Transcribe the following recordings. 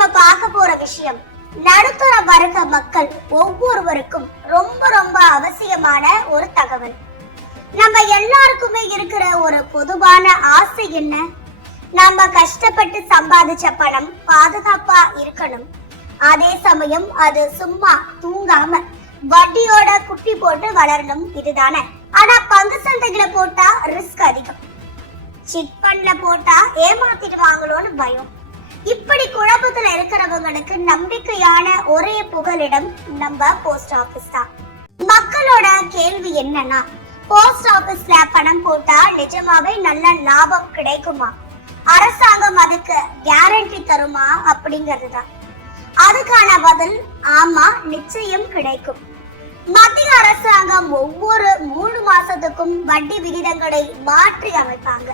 நம்ம பார்க்க போற விஷயம் நடுத்தர வர்க்க மக்கள் ஒவ்வொருவருக்கும் ரொம்ப ரொம்ப அவசியமான ஒரு தகவல். நம்ம எல்லாருக்குமே இருக்கிற ஒரு பொதுவான ஆசை என்ன? நம்ம கஷ்டப்பட்டு சம்பாதிச்ச பணம் பாதுகாப்பா இருக்கணும். அதே சமயம் அது சும்மா தூங்காம வட்டியோட குட்டி போட்டு வளரணும் இதுதானே. ஆனா பங்கு சந்தைகளை போட்டா ரிஸ்க் அதிகம். சிட் ஃபண்ட்ல போட்டா ஏமாத்திடுவாங்களோன்னு பயம். இப்படி குழப்பத்துல இருக்கிறவங்களுக்கு நம்பிக்கையான ஒரே புகலிடம் நம்ம போஸ்ட் ஆபீஸ் தான். மக்களோட கேள்வி என்னன்னா போஸ்ட் ஆபீஸ்ல பணம் போட்டா நிஜமாவே நல்ல லாபம் கிடைக்குமா? அரசாங்கம் அதுக்கு கேரண்டி தருமா அப்படிங்கிறது தான். அதுக்கான பதில் ஆமா நிச்சயம் கிடைக்கும். மத்திய அரசாங்கம் ஒவ்வொரு மூணு மாசத்துக்கும் வட்டி விகிதங்களை மாற்றி அமைப்பாங்க.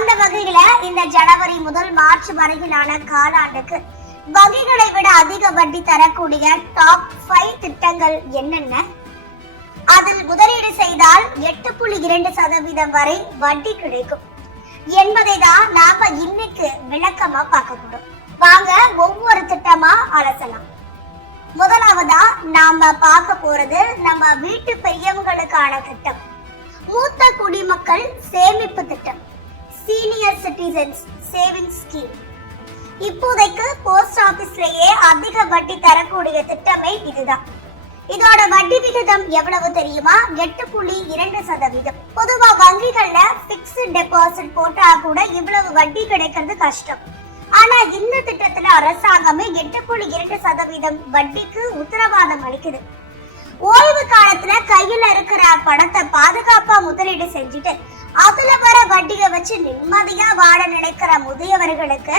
அந்த வகையில இந்த ஜனவரி முதல் மார்ச் வரையிலான காலாண்டுக்கு வங்கிகளை விட அதிக வட்டி தரக்கூடிய டாப் ஃபைவ் திட்டங்கள் என்னென்ன? அதில் முதலீடு செய்தால் எட்டு புள்ளி இரண்டு சதவீதம் வரை வட்டி கிடைக்கும். என்பதை தான் நாம இன்னைக்கு விளக்கமா பார்க்க போறோம். வாங்க ஒவ்வொரு திட்டமா அலசலாம். முதலாவதா நாம பார்க்க போறது நம்ம வீட்டு பெரியவங்களுக்கான திட்டம். மூத்த குடிமக்கள் சேமிப்பு திட்டம். Senior citizens savings scheme. இப்போதைக்கு போஸ்ட் ஆபீஸ்லயே அதிக வட்டி தரக்கூடிய திட்டமே இதுதான். இதோட வட்டி விகிதம் எவ்வளவு தெரியுமா? எட்டு புள்ளி இரண்டு சதவீதம். பொதுவா வங்கிகள்ல பிக்ஸ்டு டெபாசிட் போட்டா கூட இவ்வளவு வட்டி கிடைக்கிறது கஷ்டம். ஆனா இந்த திட்டத்துல அரசாங்கமே எட்டு புள்ளி இரண்டு சதவீதம் வட்டிக்கு உத்தரவாதம் அளிக்குது. ஓய்வு காலத்துல கையில இருக்கிற பணத்தை பாதுகாப்பா முதலீடு செஞ்சுட்டு அதுல வர வட்டியை வச்சு நிம்மதியா வாழ நினைக்கிற முதியவர்களுக்கு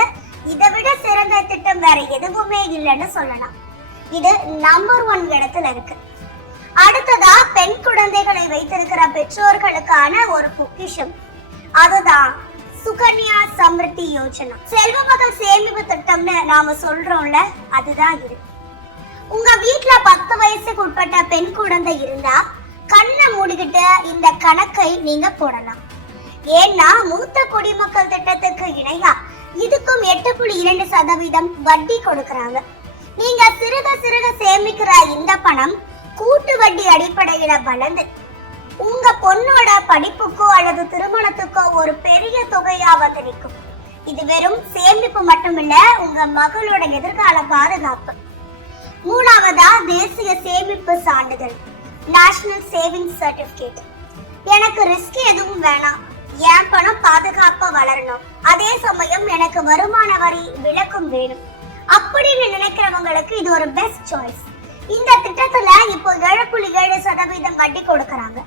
இதை விட சிறந்த திட்டம் வேற எதுவுமே இல்லைன்னு சொல்லலாம். இது நம்பர் ஒன் இடத்துல இருக்கு. அடுத்ததா பெண் குழந்தைகளை வைத்திருக்கிற பெற்றோர்களுக்கான ஒரு பொக்கிஷம். அதுதான் சுகன்யா சம்ருத்தி யோஜனா. செல்வ மகள் சேமிப்பு திட்டம்னு நாம சொல்றோம்ல அதுதான் இருக்கு உங்க வீட்டுல பத்து வயசுக்கு உட்பட்ட பெண் குழந்தை இருந்தா கண்ணை மூடிக்கிட்டு இந்த கணக்கை நீங்க போடலாம். ஏன்னா மூத்த குடிமக்கள் திட்டத்துக்கு இணையா இதுக்கும் எட்டு புள்ளி இரண்டு சதவீதம் வட்டி கொடுக்கறாங்க. நீங்க சிறுக சிறுக சேமிக்கிற இந்த பணம் கூட்டு வட்டி அடிப்படையில வளர்ந்து உங்க பொண்ணோட படிப்புக்கோ அல்லது திருமணத்துக்கோ ஒரு பெரிய தொகையா வந்திருக்கும் இது வெறும் சேமிப்பு மட்டுமில்ல உங்க மகளோட எதிர்கால பாதுகாப்பு. மூணாவதா தேசிய நேஷனல் சேவிங்ஸ் சர்டிபிகேட் எனக்கு ரிஸ்க் எதுவும் வேணாம். என் பணம் பாதுகாப்பா வளரணும். அதே சமயம் எனக்கு வருமான வரி விளக்கும் வேணும். அப்படின்னு நினைக்கிறவங்களுக்கு இது ஒரு பெஸ்ட் சாய்ஸ் இந்த திட்டத்துல இப்போ ஏழு புள்ளி ஏழு சதவீதம் வட்டி கொடுக்கறாங்க.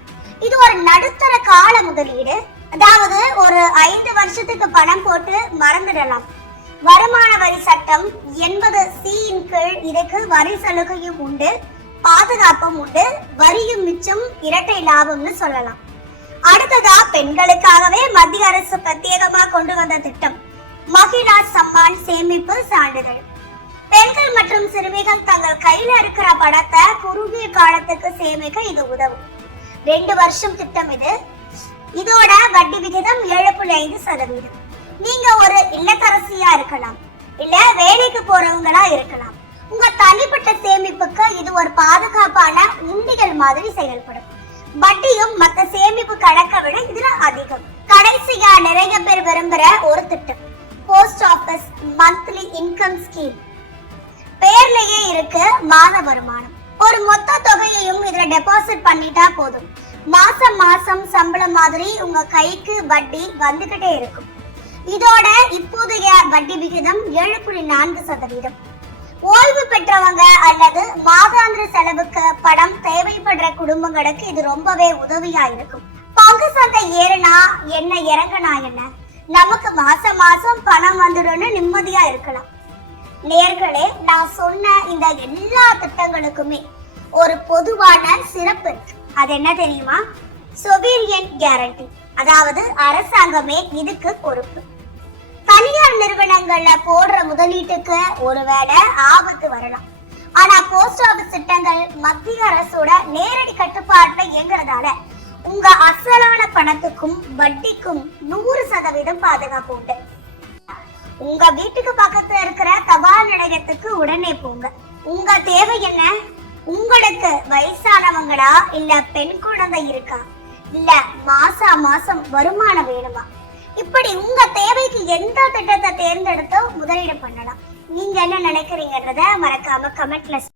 இது ஒரு நடுத்தர கால முதலீடு. அதாவது ஒரு ஐந்து வருஷத்துக்கு பணம் போட்டு மறந்துடலாம். வருமான வரி சட்டம் எண்பது சியின் கீழ் இதுக்கு வரி சலுகையும் உண்டு. பாதுகாப்பும் உண்டு வரியும் மிச்சம் இரட்டை லாபம்னு சொல்லலாம். அடுத்ததா பெண்களுக்காகவே மத்திய அரசு பிரத்யேகமா கொண்டு வந்த திட்டம் மகிழா சம்மான் சேமிப்பு சான்றிதழ். பெண்கள் மற்றும் சிறுமிகள் தங்கள் கையில இருக்கிற பணத்தை குறுகிய காலத்துக்கு சேமிக்க இது உதவும். ரெண்டு வருஷம் திட்டம் இது. இதோட வட்டி விகிதம் ஏழு புள்ளி ஐந்து சதவீதம். நீங்க ஒரு இல்லத்தரசியா இருக்கலாம் இல்ல வேலைக்கு போறவங்களா இருக்கலாம். உங்க தனிப்பட்ட சேமிப்புக்கு ஒரு பாதுகாப்பான உண்டிகள் மாதிரி செயல்படும். வட்டியும் மத்த சேமிப்பு கணக்கை விட இதுல அதிகம். கடைசியா நிறைய பேர் விரும்புற ஒரு திட்டம். Post office monthly income scheme பேர்லயே இருக்கு மாத வருமானம். ஒரு மொத்த தொகையையும் இதுல டெபாசிட் பண்ணிட்டா போதும். மாசம் மாசம் சம்பளம் மாதிரி உங்க கைக்கு வட்டி வந்துகிட்டே இருக்கும். இதோட இப்போதைய வட்டி விகிதம் ஏழு புள்ளி நான்கு சதவீதம். ஓய்வு பெற்றவங்க அல்லது குடும்பங்களுக்கு இது ரொம்பவே உதவியா இருக்கும். பங்கு சந்தை ஏறுனா என்ன இறங்குனா என்ன? நமக்கு மாசம் மாசம் பணம் வந்துடும் நிம்மதியா இருக்கலாம். நேர்களே நான் சொன்ன இந்த எல்லா திட்டங்களுக்குமே ஒரு பொதுவான சிறப்பு இருக்கு. அது என்ன தெரியுமா? சொபீரியன் கேரண்டி அதாவது அரசாங்கமே இதுக்கு பொறுப்பு. தனியார் நிறுவனங்கள்ல போடுற முதலீட்டுக்கு ஒருவேளை ஆபத்து வரலாம். ஆனா போஸ்ட் ஆபீஸ் திட்டங்கள் மத்திய அரசோட நேரடி கட்டுப்பாட்டுல இயங்குறதால உங்க அசலான பணத்துக்கும் வட்டிக்கும் நூறு சதவீதம் பாதுகாப்பு உண்டு. உங்க வீட்டுக்கு பக்கத்துல இருக்கிற தபால் நிலையத்துக்கு உடனே போங்க. உங்க தேவை என்ன? உங்களுக்கு வயசானவங்களா இல்ல பெண் குழந்தை இருக்கா? இல்ல மாசா மாசம் வருமானம் வேணுமா? இப்படி உங்க தேவைக்கு எந்த திட்டத்தை தேர்ந்தெடுத்தோ முதலீடு பண்ணலாம்? நீங்க என்ன நினைக்கிறீங்கன்றத மறக்காம கமெண்ட்ல